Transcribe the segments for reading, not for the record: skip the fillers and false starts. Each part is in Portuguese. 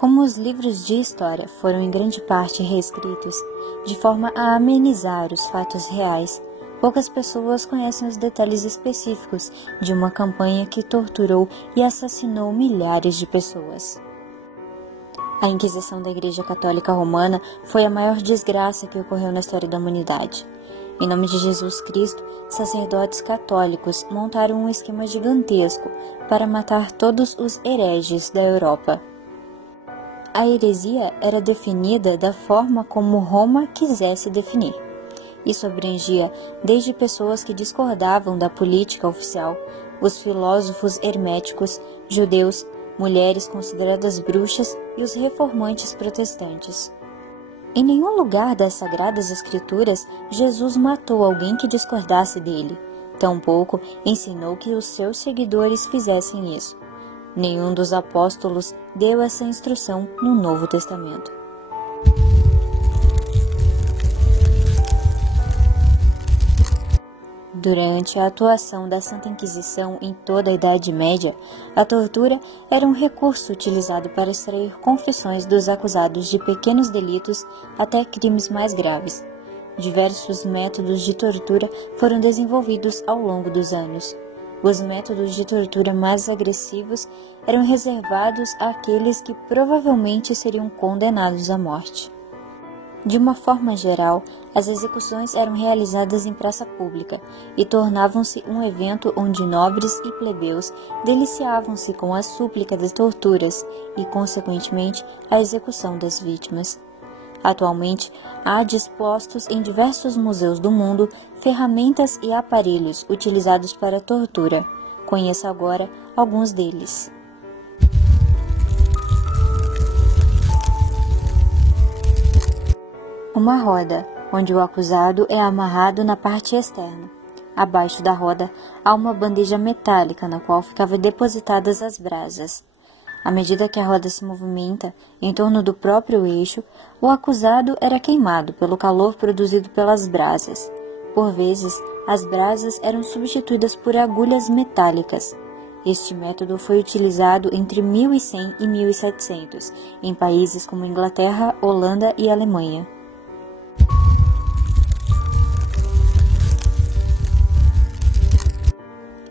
Como os livros de história foram em grande parte reescritos de forma a amenizar os fatos reais, poucas pessoas conhecem os detalhes específicos de uma campanha que torturou e assassinou milhares de pessoas. A Inquisição da Igreja Católica Romana foi a maior desgraça que ocorreu na história da humanidade. Em nome de Jesus Cristo, sacerdotes católicos montaram um esquema gigantesco para matar todos os hereges da Europa. A heresia era definida da forma como Roma quisesse definir. Isso abrangia desde pessoas que discordavam da política oficial, os filósofos herméticos, judeus, mulheres consideradas bruxas e os reformantes protestantes. Em nenhum lugar das Sagradas Escrituras, Jesus matou alguém que discordasse dele. Tampouco ensinou que os seus seguidores fizessem isso. Nenhum dos apóstolos deu essa instrução no Novo Testamento. Durante a atuação da Santa Inquisição em toda a Idade Média, a tortura era um recurso utilizado para extrair confissões dos acusados de pequenos delitos até crimes mais graves. Diversos métodos de tortura foram desenvolvidos ao longo dos anos. Os métodos de tortura mais agressivos eram reservados àqueles que provavelmente seriam condenados à morte. De uma forma geral, as execuções eram realizadas em praça pública e tornavam-se um evento onde nobres e plebeus deliciavam-se com a súplica das torturas e, consequentemente, a execução das vítimas. Atualmente, há dispostos em diversos museus do mundo ferramentas e aparelhos utilizados para a tortura. Conheça agora alguns deles. Uma roda, onde o acusado é amarrado na parte externa. Abaixo da roda há uma bandeja metálica na qual ficavam depositadas as brasas. À medida que a roda se movimenta em torno do próprio eixo, o acusado era queimado pelo calor produzido pelas brasas. Por vezes, as brasas eram substituídas por agulhas metálicas. Este método foi utilizado entre 1100 e 1700, em países como Inglaterra, Holanda e Alemanha.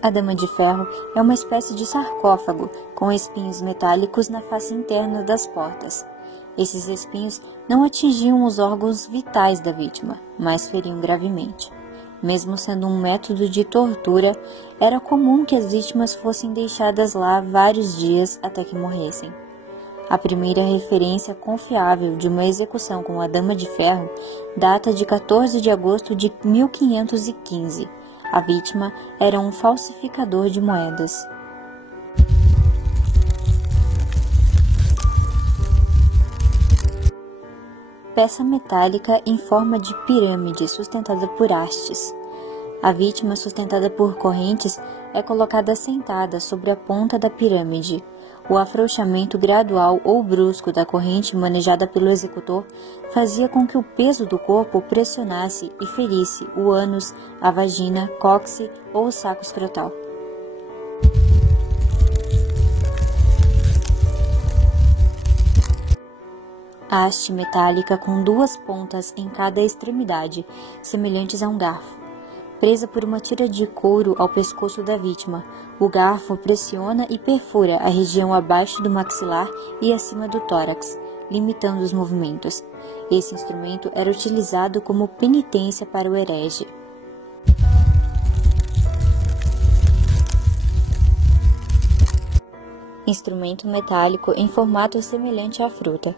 A Dama de Ferro é uma espécie de sarcófago com espinhos metálicos na face interna das portas. Esses espinhos não atingiam os órgãos vitais da vítima, mas feriam gravemente. Mesmo sendo um método de tortura, era comum que as vítimas fossem deixadas lá vários dias até que morressem. A primeira referência confiável de uma execução com a Dama de Ferro data de 14 de agosto de 1515. A vítima era um falsificador de moedas. Peça metálica em forma de pirâmide sustentada por hastes. A vítima, sustentada por correntes, é colocada sentada sobre a ponta da pirâmide. O afrouxamento gradual ou brusco da corrente manejada pelo executor fazia com que o peso do corpo pressionasse e ferisse o ânus, a vagina, cóccix ou o saco escrotal. A haste metálica com duas pontas em cada extremidade, semelhantes a um garfo. Presa por uma tira de couro ao pescoço da vítima, o garfo pressiona e perfura a região abaixo do maxilar e acima do tórax, limitando os movimentos. Esse instrumento era utilizado como penitência para o herege. Instrumento metálico em formato semelhante à fruta.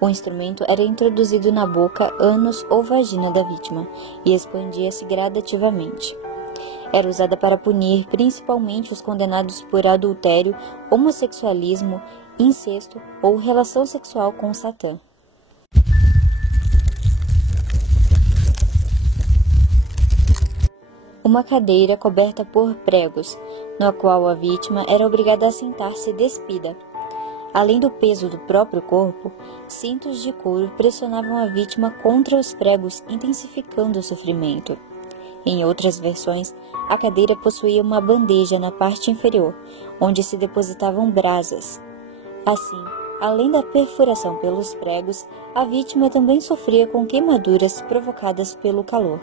O instrumento era introduzido na boca, ânus ou vagina da vítima e expandia-se gradativamente. Era usada para punir principalmente os condenados por adultério, homossexualismo, incesto ou relação sexual com Satã. Uma cadeira coberta por pregos, na qual a vítima era obrigada a sentar-se despida. Além do peso do próprio corpo, cintos de couro pressionavam a vítima contra os pregos, intensificando o sofrimento. Em outras versões, a cadeira possuía uma bandeja na parte inferior, onde se depositavam brasas. Assim, Além da perfuração pelos pregos, a vítima também sofria com queimaduras provocadas pelo calor.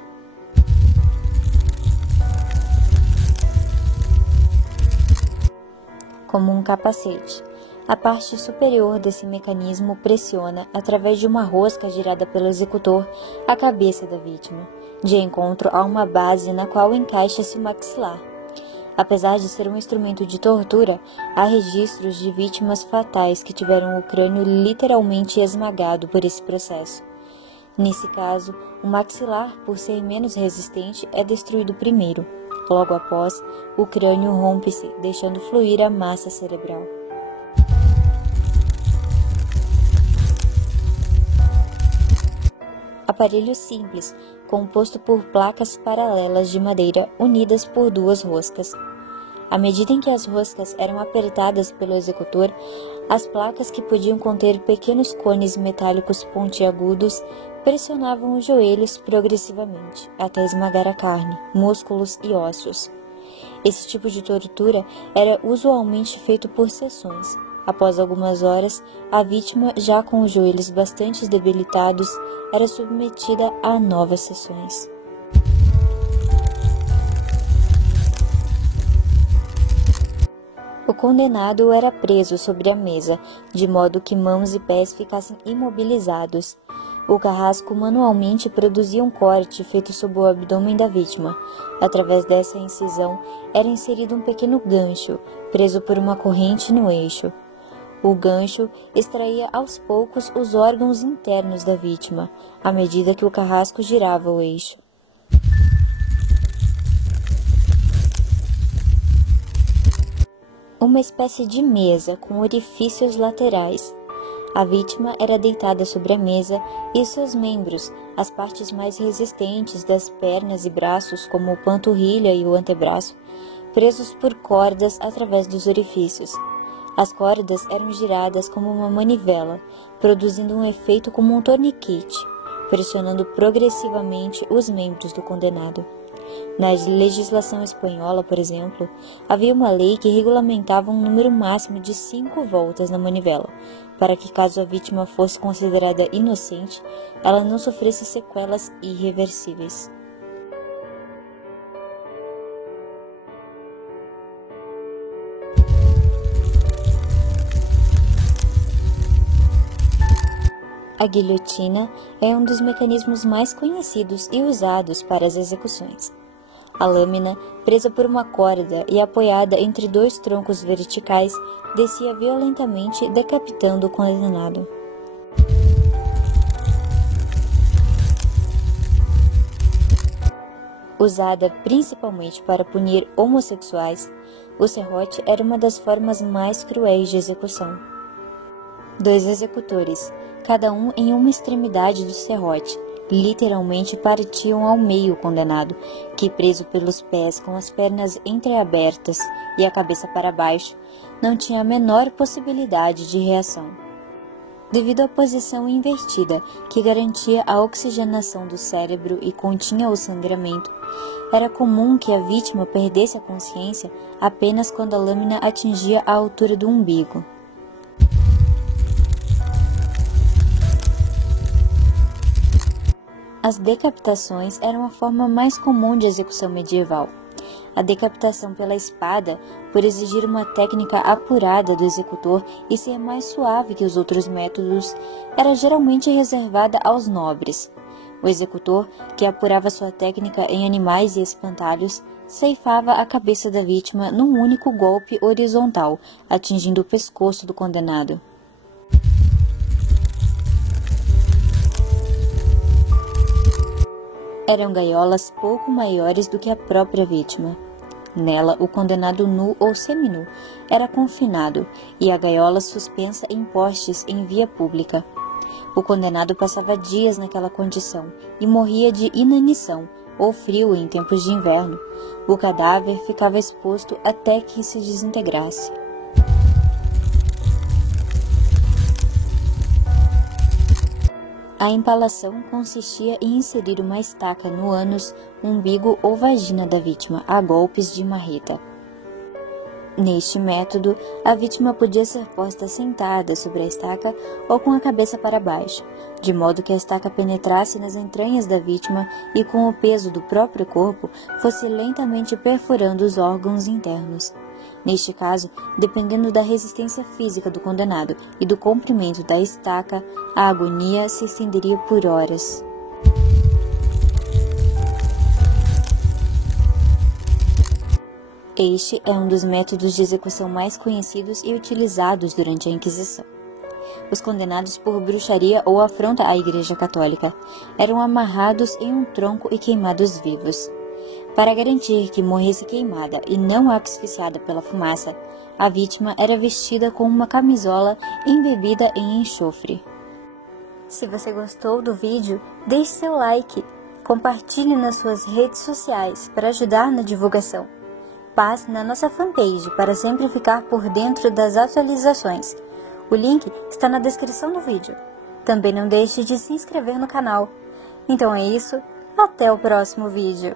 Como um capacete. A parte superior desse mecanismo pressiona, através de uma rosca girada pelo executor, a cabeça da vítima, de encontro a uma base na qual encaixa-se o maxilar. Apesar de ser um instrumento de tortura, há registros de vítimas fatais que tiveram o crânio literalmente esmagado por esse processo. Nesse caso, o maxilar, por ser menos resistente, é destruído primeiro. Logo após, o crânio rompe-se, deixando fluir a massa cerebral. Aparelho simples, composto por placas paralelas de madeira unidas por duas roscas. À medida em que as roscas eram apertadas pelo executor, as placas, que podiam conter pequenos cones metálicos pontiagudos, pressionavam os joelhos progressivamente, até esmagar a carne, músculos e ossos. Esse tipo de tortura era usualmente feito por sessões. Após algumas horas, a vítima, já com os joelhos bastante debilitados, era submetida a novas sessões. O condenado era preso sobre a mesa, de modo que mãos e pés ficassem imobilizados. O carrasco manualmente produzia um corte feito sob o abdômen da vítima. Através dessa incisão, era inserido um pequeno gancho, preso por uma corrente no eixo. O gancho extraía aos poucos os órgãos internos da vítima, à medida que o carrasco girava o eixo. Uma espécie de mesa com orifícios laterais. A vítima era deitada sobre a mesa e seus membros, as partes mais resistentes das pernas e braços, como a panturrilha e o antebraço, presos por cordas através dos orifícios. As cordas eram giradas como uma manivela, produzindo um efeito como um torniquete, pressionando progressivamente os membros do condenado. Na legislação espanhola, por exemplo, havia uma lei que regulamentava um número máximo de 5 voltas na manivela, para que, caso a vítima fosse considerada inocente, ela não sofresse sequelas irreversíveis. A guilhotina é um dos mecanismos mais conhecidos e usados para as execuções. A lâmina, presa por uma corda e apoiada entre 2 troncos verticais, descia violentamente, decapitando o condenado. Usada principalmente para punir homossexuais, o serrote era uma das formas mais cruéis de execução. 2 executores, cada um em uma extremidade do serrote, literalmente partiam ao meio o condenado, que, preso pelos pés com as pernas entreabertas e a cabeça para baixo, não tinha a menor possibilidade de reação. Devido à posição invertida, que garantia a oxigenação do cérebro e continha o sangramento, era comum que a vítima perdesse a consciência apenas quando a lâmina atingia a altura do umbigo. As decapitações eram a forma mais comum de execução medieval. A decapitação pela espada, por exigir uma técnica apurada do executor e ser mais suave que os outros métodos, era geralmente reservada aos nobres. O executor, que apurava sua técnica em animais e espantalhos, ceifava a cabeça da vítima num único golpe horizontal, atingindo o pescoço do condenado. Eram gaiolas pouco maiores do que a própria vítima. Nela, o condenado nu ou seminu era confinado e a gaiola suspensa em postes em via pública. O condenado passava dias naquela condição e morria de inanição ou frio em tempos de inverno. O cadáver ficava exposto até que se desintegrasse. A empalação consistia em inserir uma estaca no ânus, umbigo ou vagina da vítima a golpes de marreta. Neste método, a vítima podia ser posta sentada sobre a estaca ou com a cabeça para baixo, de modo que a estaca penetrasse nas entranhas da vítima e, com o peso do próprio corpo, fosse lentamente perfurando os órgãos internos. Neste caso, dependendo da resistência física do condenado e do comprimento da estaca, a agonia se estenderia por horas. Este é um dos métodos de execução mais conhecidos e utilizados durante a Inquisição. Os condenados por bruxaria ou afronta à Igreja Católica eram amarrados em um tronco e queimados vivos. Para garantir que morresse queimada e não asfixiada pela fumaça, a vítima era vestida com uma camisola embebida em enxofre. Se você gostou do vídeo, deixe seu like, compartilhe nas suas redes sociais para ajudar na divulgação. Passe na nossa fanpage para sempre ficar por dentro das atualizações. O link está na descrição do vídeo. Também não deixe de se inscrever no canal. Então é isso, até o próximo vídeo.